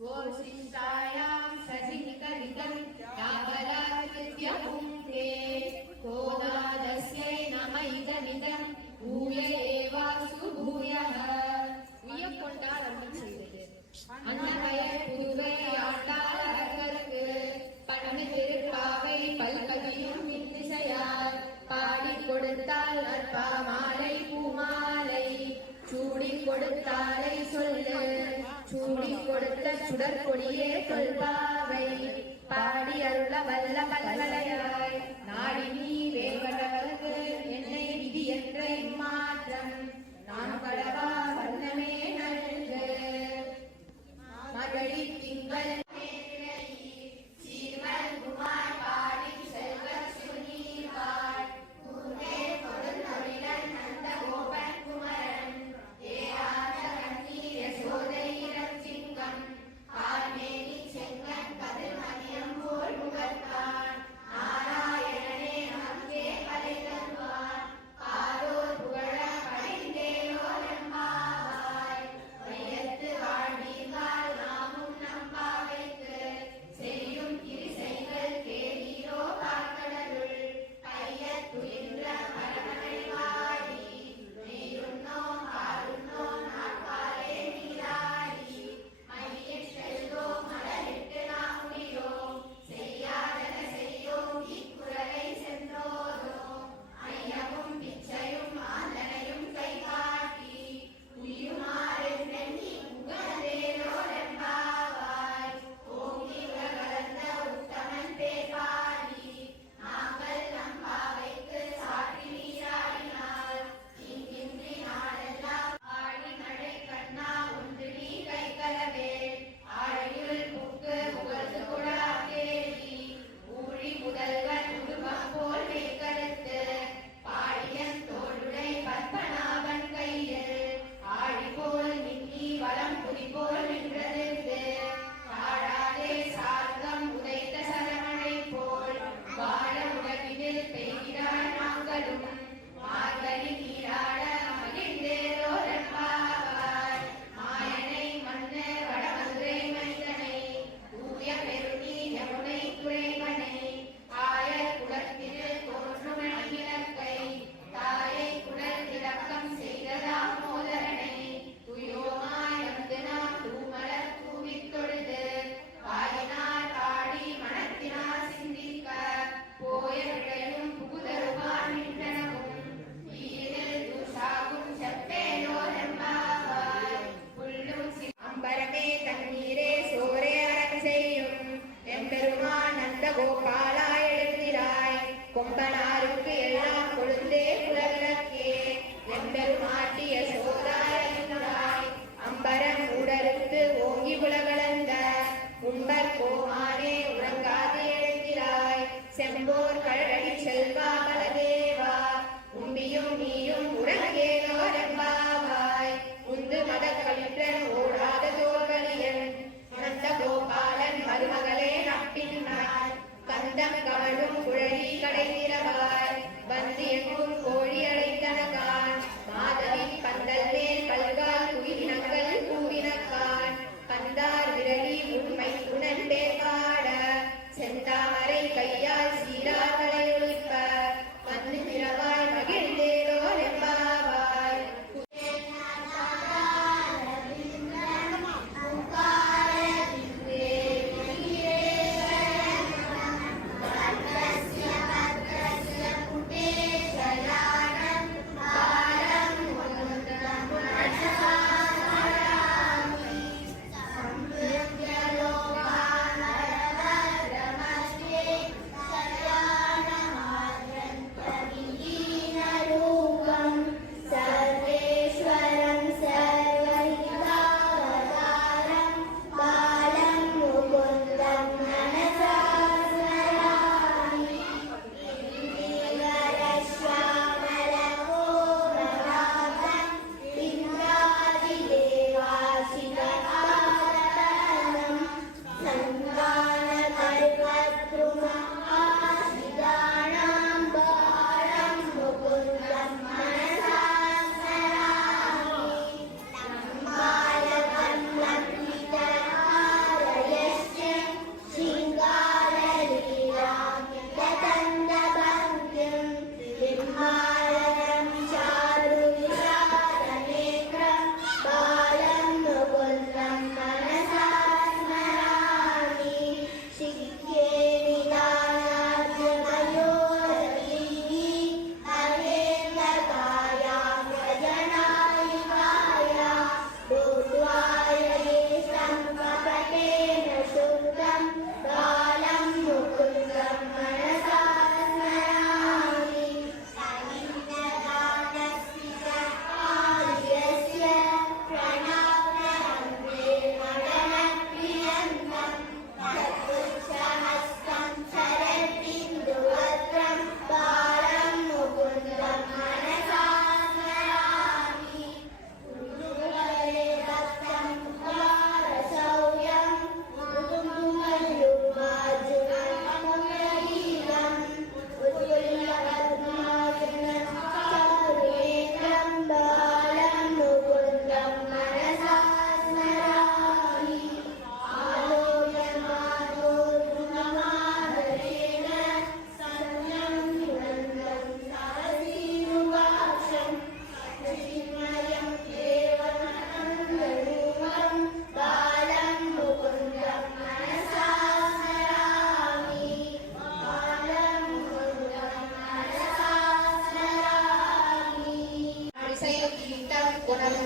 गोशिष्टायां सजिनिकरितं यावलाकृत्यपुङ्क्ते गोदादस्यै नम इदमिदं भूय एवास्तु भूयः உய்யக்கொண்டால் அருள் செய்தது. அன்னமயர் புதுவை ஆட்டாளர்களுக்கு பணம் திருப்பாவை பல்கவியும் இசையார் பாடி கொடுத்தால் நற்பா மாலை பூமாலை சூடி கொடுத்தாலை சொல்லு சூடி கொடுத்த சுடற்கொடியே சொல்பாவை பாடி அருள வல்ல பல்வலையாய் நாடி நீ வேங்கடவர்க்கு என்னை விதி என்ற இம்மாற்றம் நான் கடவா வண்ணமே நல்கு மகளி திங்கள்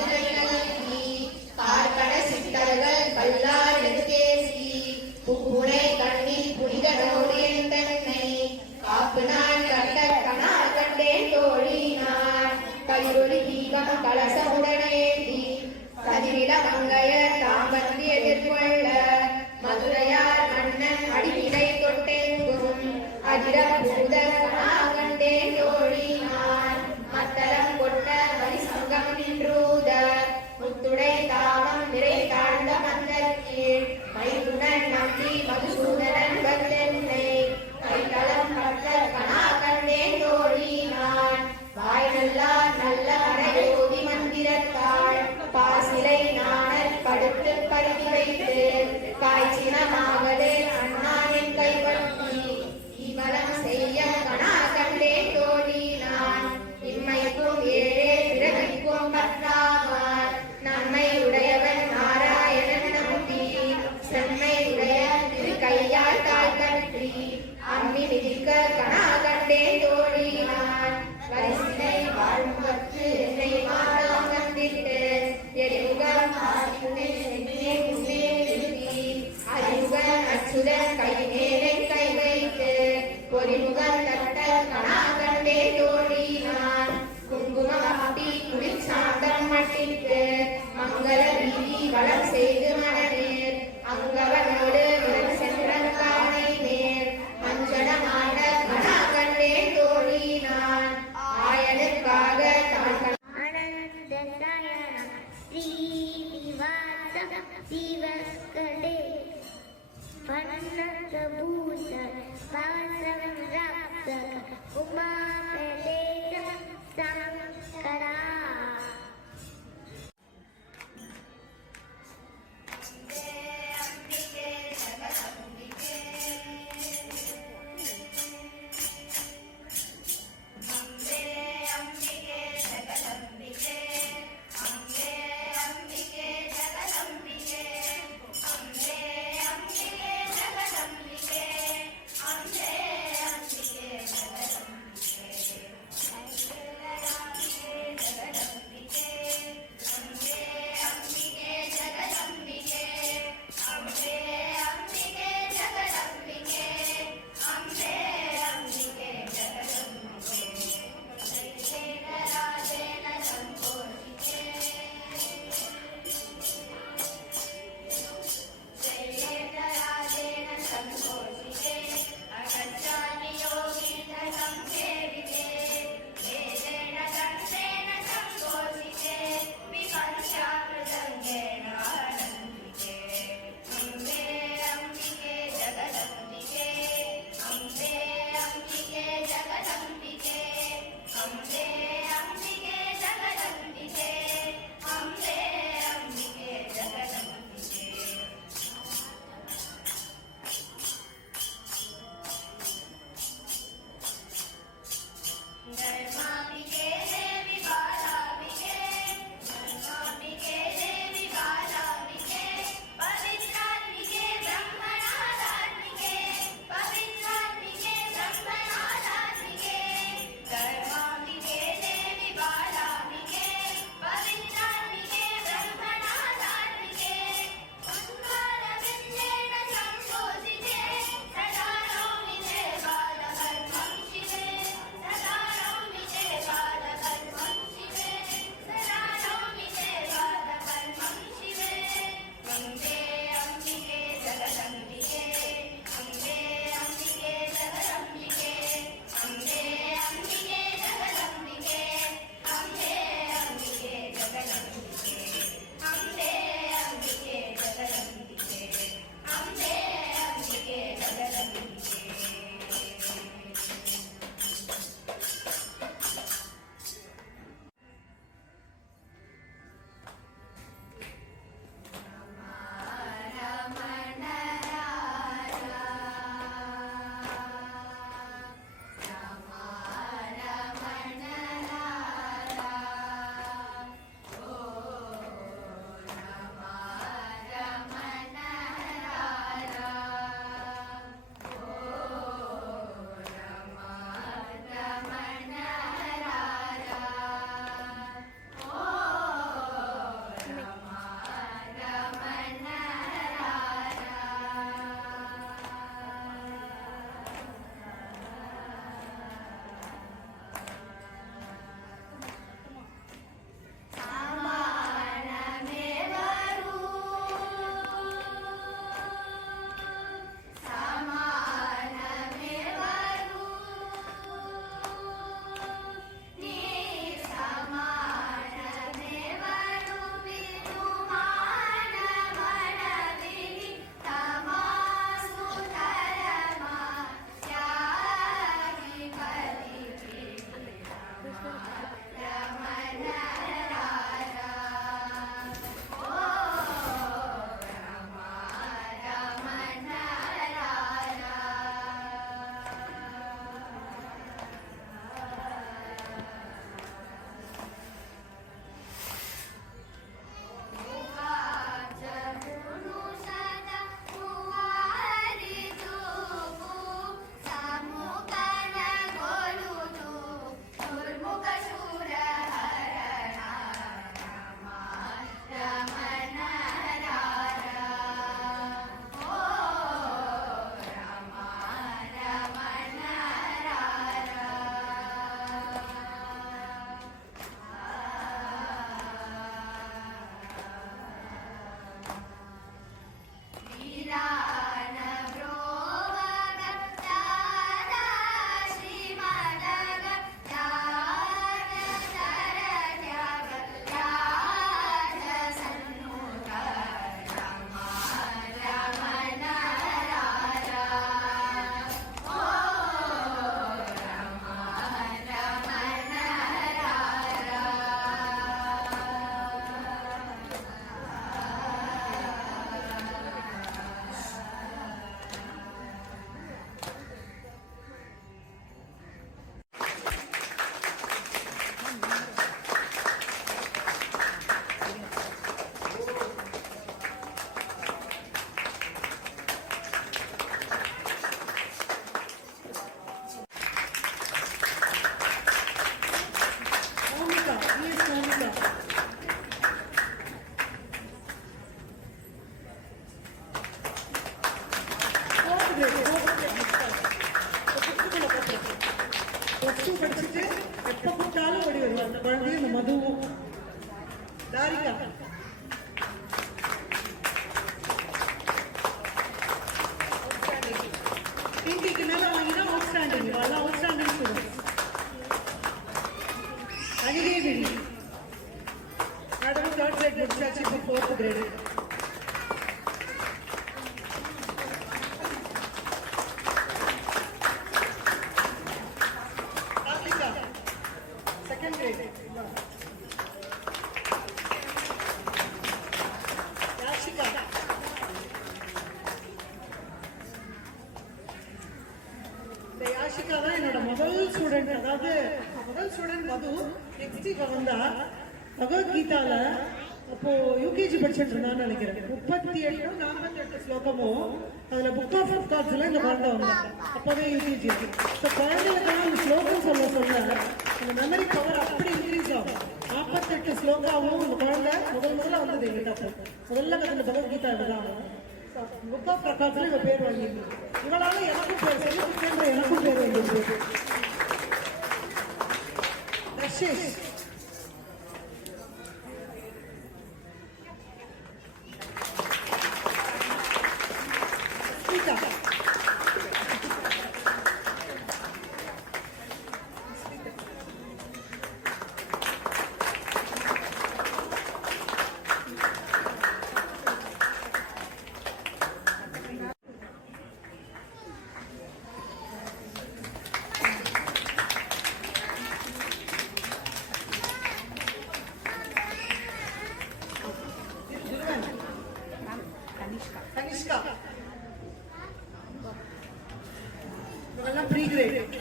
நல்கி கார்கட சித்தர்கள் கல்லார் எடுத்தேசி பூனை கண்ணில் புனிதனோடு என் தன்னை காப்பு நான் கண்ட கணால் கண்டேன் தோழி நான் கையொலி தீபம் கலசமுடனேந்தி கதிரில மங்கைய தாம்பந்தி எதிர்கொள்ள மதுரையார் மன்னன் அடிநிலை தொட்டெங்கும் அதிர பூத கணா கண்டேன் தோழி நான் மத்தளம் கொட்ட வரி சங்கம் நின்றூத முத்துடை தாமம் நிறை தாழ்ந்த மந்தர் கீழ் மைத்துடன் நம்பி மதுசூதனன் வந்தென்னை கைத்தளம் பட்ட கணா கண்டேன் தோழி நான் வாய் நல்லார் நல்ல மறையோதி மந்திரத்தாள் பாசிலை நாணல் படுத்து பருகி வைத்து காய்ச்சினமாகவே அண்ணாவின் கைப்பற்றி இவலம் செய்ய கணா கண்டேன் தோழி நான் இம்மைக்கும் ஏழே பிறவிக்கும் பற்றாமார் நம்மை உடையவன் நாராயணன் நம்பி செம்மை உடைய திரு கையால் தாய் கற்றி அம்மி மிதிக்க கணா கண்டேன் தோழி நான் வரிசினை வாழ்முகத்து என்னை மாறாம் கண்டிட்டு எரிமுகம் ஆசியுமே என்னே முன்னே நிறுத்தி அறிமுகன் அச்சுதன் கை மேலே கை வைத்து பொறிமுகம் தட்ட கணா கண்டேன் தோழி நான் குங்குமம் அப்பி குளிர்சாந்தம் மட்டிட்டு மங்கள வீதி வளம் செய்து மணநேர் அங்கவனோடு விரல் சென்றன் காணை நேர் மஞ்சனமான கணா கண்டேன் தோழி நான் ஆயனுக்காக தான் ஆனந்தநாயனம் ஸ்ரீனிவாசம் சிவகடே பன்னகபூத பவசம் ரக்ஷக உமாமலேச சங்கரா சாரிகா, டிடிக்கு மேல வாங்கினா அவுட்ஸ்டாண்டிங், இவெல்லாம் outstanding student. Anidevi madam third grade முடிச்சாச்சு, இப்போ fourth grade. Karthika second grade. Yashika இந்த யாஷிகா தான் என்னோட முதல் ஸ்டூடெண்ட். அதாவது முதல் ஸ்டூடெண்ட் மது. நெக்ஸ்ட் இவ வந்தா பகவத்கீதால அப்போ யூகேஜி படிச்சுட்டு இருந்தான்னு நினைக்கிறேன். 38 48 ஸ்லோகமும் அதுல புக் ஆஃப் கார்ட்ஸ் எல்லாம் இந்த குழந்தை வந்தா. அப்பவே யூகேஜி. இப்போ குழந்தைகளுக்கான அந்த ஸ்லோகம் சொல்ல சொல்ல அந்த மெமரி பவர் அப்படி இன்க்ரீஸ் ஆகும். 48 ஸ்லோகாவும் அந்த குழந்தை முதல்ல வந்தது எங்கிட்ட. முதல்ல கற்றுன பகவத்கீதா இவதான். புக் ஆஃப் ரெக்கார்ட்ஸ்ல இவ பேர் வாங்கியிருக்கு. இவளால எனக்கும் பேர் சொல்லி எனக்கும் பேர் வாங்கியிருக்கு. தர்ஷேஷ் ஸ்மிதா கனிஷ்கா இவெல்லாம் ப்ரீ கிரேட்.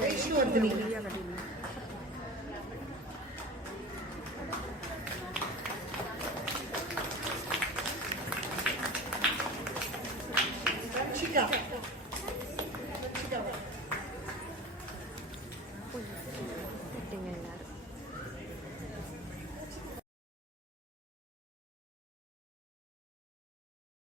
வைஷ்ணுவர்தினி ரஞ்சிகா